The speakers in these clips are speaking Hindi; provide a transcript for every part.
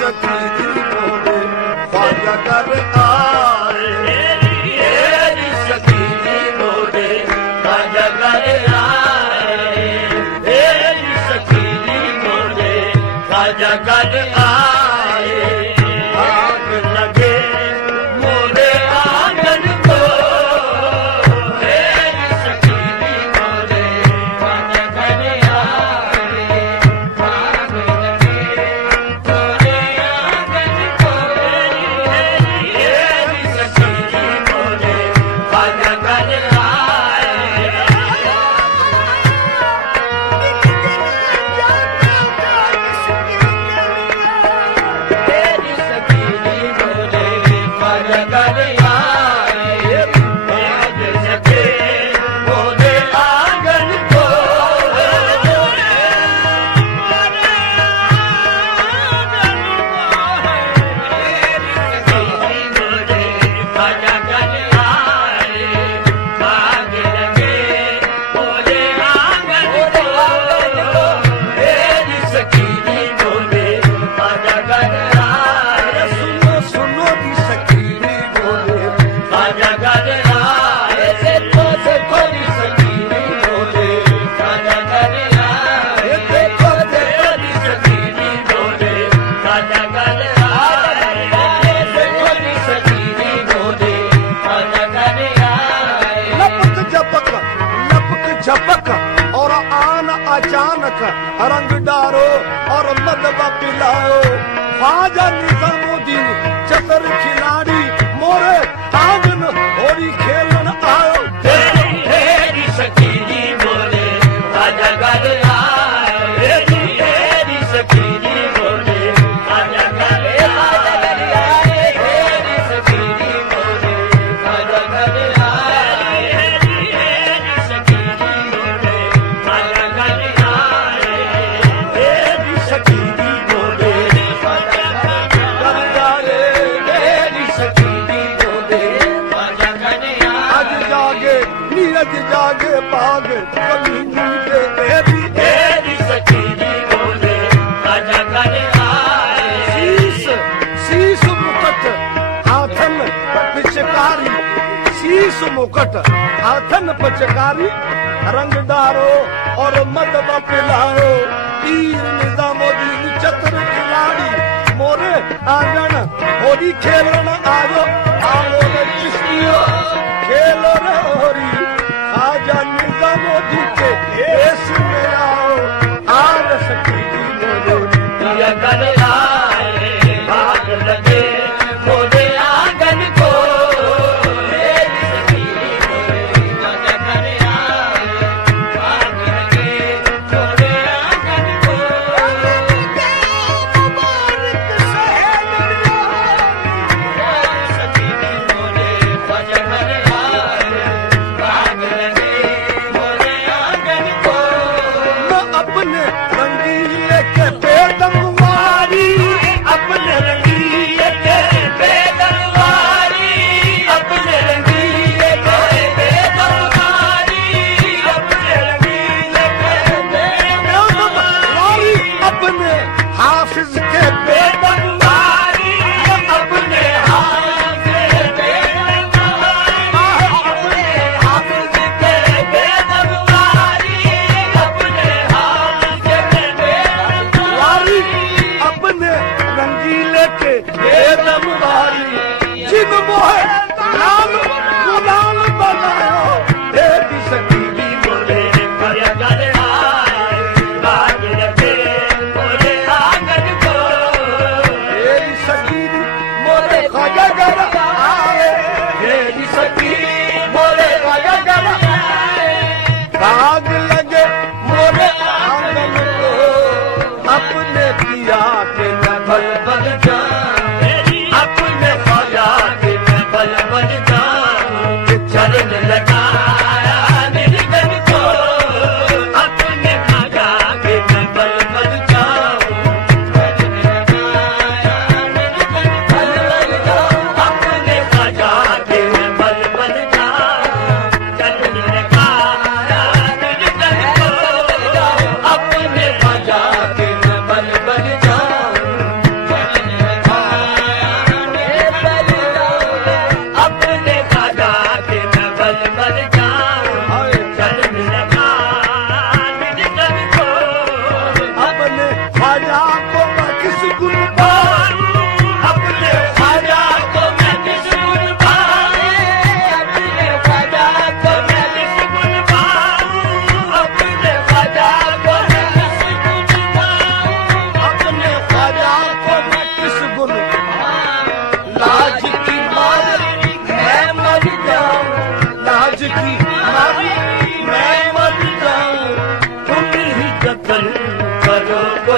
सखी मोरे ख्वाजा कर आए, तेरी सखी मोरे ख्वाजा कर आए, तेरी सखी मोरे ख्वाजा कर आए। आग लगे मोरे आंगन को, तेरी सखी मोरे ख्वाजा कर आए। आग लगे मोरे आंगन को, तेरी सखी मोरे ख्वाजा कर आए। तेरी सखी मोरे ख्वाजा कर आए, आज सके मोरे आंगन को, तेरी सखी मोरे ख्वाजा कर आए। आग लगे मोरे आंगन को, तेरी सखी मोरे ख्वाजा कर आए। सुनो सुनो दी सखी मोरे ख्वाजा कर आए, देखो देखो दी सखी मोरे ख्वाजा कर आए, देखो देखो दी सखी मोरे ख्वाजा कर आए, देखो दी सखी मोरे ख्वाजा कर आए। लपक झपक और आन अचानक रंग डारो और मदबा पिलाओ, ख्वाजा निजामुद्दीन चतर खिलाड़ी मोरे आंगन होरी खेलन आओ। तेरी सखी मोरे ख्वाजा कर आए, तेरी सखी मोरे ख्वाजा कर आए, तेरी सखी मोरे ख्वाजा कर आए, तेरी सखी मोरे ख्वाजा कर आए, तेरी सखी मोरे ख्वाजा कर आए, तेरी सखी मोरे ख्वाजा कर आए। आज जागे नीरज जागे पागे कभी नींदे तेरी, तेरी सखी मोरे ख्वाजा कर आए। शीश मुकुट हाथन पिचकारी, शीश मुकुट हाथन पिचकारी, रंग डारो और मदबा पिलाओ, पीर निजामुद्दीन चतर खिलाड़ी मोरे आंगन होरी खेलन आयो। आओ रे चिश्तियो खेलो रे होरी, ख्वाजा निजामुद्दीन के देश में आओ। आर सखी मोरे ख्वाजा कर आए, आग लगे मोरे आंगन को, तेरी सखी मोरे ख्वाजा कर आए। आग लगे मोरे आंगन को, तेरी सखी मोरे ख्वाजा कर आए। आग लगे मोरे आंगन को, मैं अपने रंगीले के बेदम मारी, अपने रंगीले के बेदम मारी, अपने रंगीले के बेदम मारी, अपने रंगीले के बेदम मारी, अपने हाफिज के बेदम मारी, अपने हाफिज के बेदम मारी, अपने हाफिज के बेदम मारी, अपने हाफिज के बेदम मारी।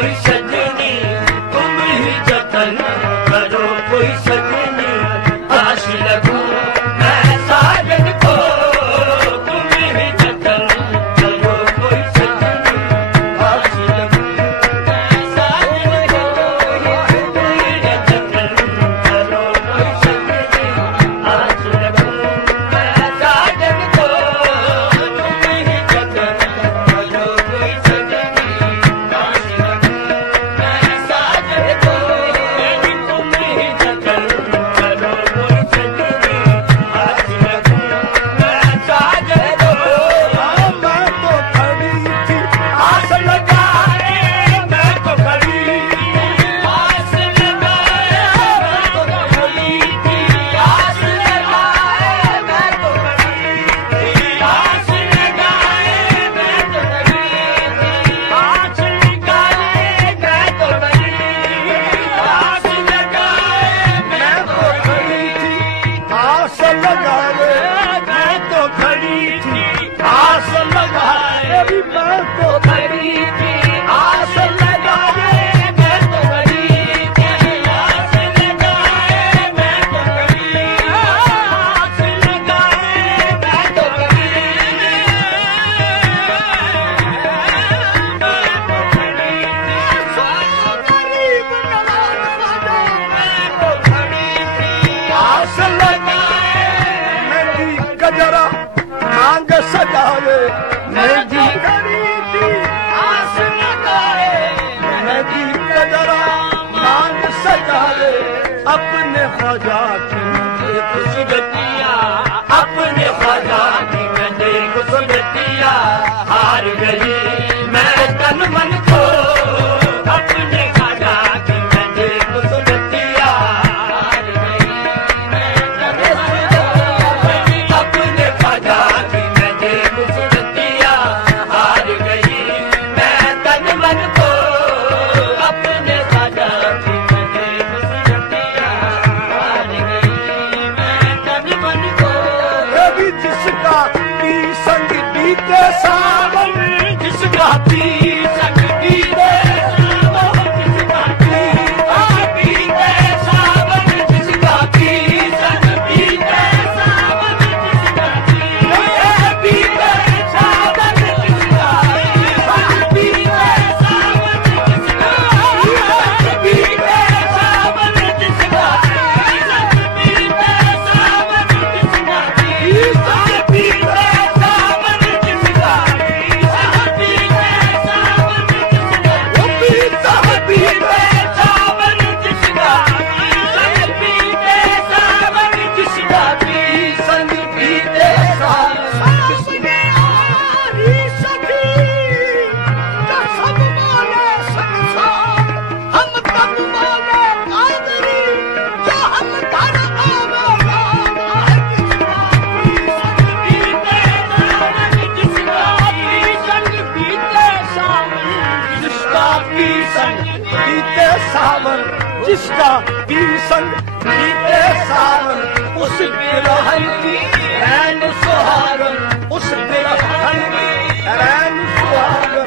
कोई सजनी तुम ही जतन करो कोई सजनी आश लगूं मैं साजन को तुम ही जतन करो कोई सजनी आश लगूं मैं साजन को तुम ही जतन करो कोई सजनी आश लगूं मैं साजन को तुम ही जतन करो कोई सजनी आश लगूं मैं साजन को तुम ही जतन करो कोई सजनी आश लगूं मैं साजन को मैं तो खड़ी थी आस लगाए मैं तो खड़ी आस लगाए मैं तो खड़ी थी आस लगाए मैं तो खड़ी आस लगाए मैं तो खड़ी आस लगाए मैं तो खड़ी आस लगाए मैं तो खड़ी थी आस लगाए मैं तो खड़ी थी आस लगाए भी मैं तो खड़ी थी आस लगाए मैं तो खड़ी थी आस लगाए मैं तो खड़ी आस लगाए मैं तो खड़ी आस लगाए मेरी गजरा मांग सजाए मेरी खड़ी थी आस लगाए मेरी गजरा मांग सजाए अपने ख्वाजा की मुझे खुशगतिया अपने ख्वाजा की मैंने खुशगतिया हार गई मैं तन मन को अपने ख्वाजा की मैंने खुशगतिया हार गई मैं तन मन को अपने ख्वाजा की मैंने खुशगतिया हार गई मैं तन मन को अपने ख्वाजा की मैंने खुशगतिया हार गई मैं तन मन को कभी जिसका की संग बीते सावन जिसका पी संग बीते सावन जिसका पी बीते सावन जिसका पी संग बीते सावन जिसका पी बीते सावन जिसका बीते सावन जिसका बीते सावन जिसका बीते सावन जिसका बीते सावन जिसका बीते सावन जिसका भी संग बीते सावन उस बिरहन की रैन सुहागन उस बिरहन की रैन सुहागन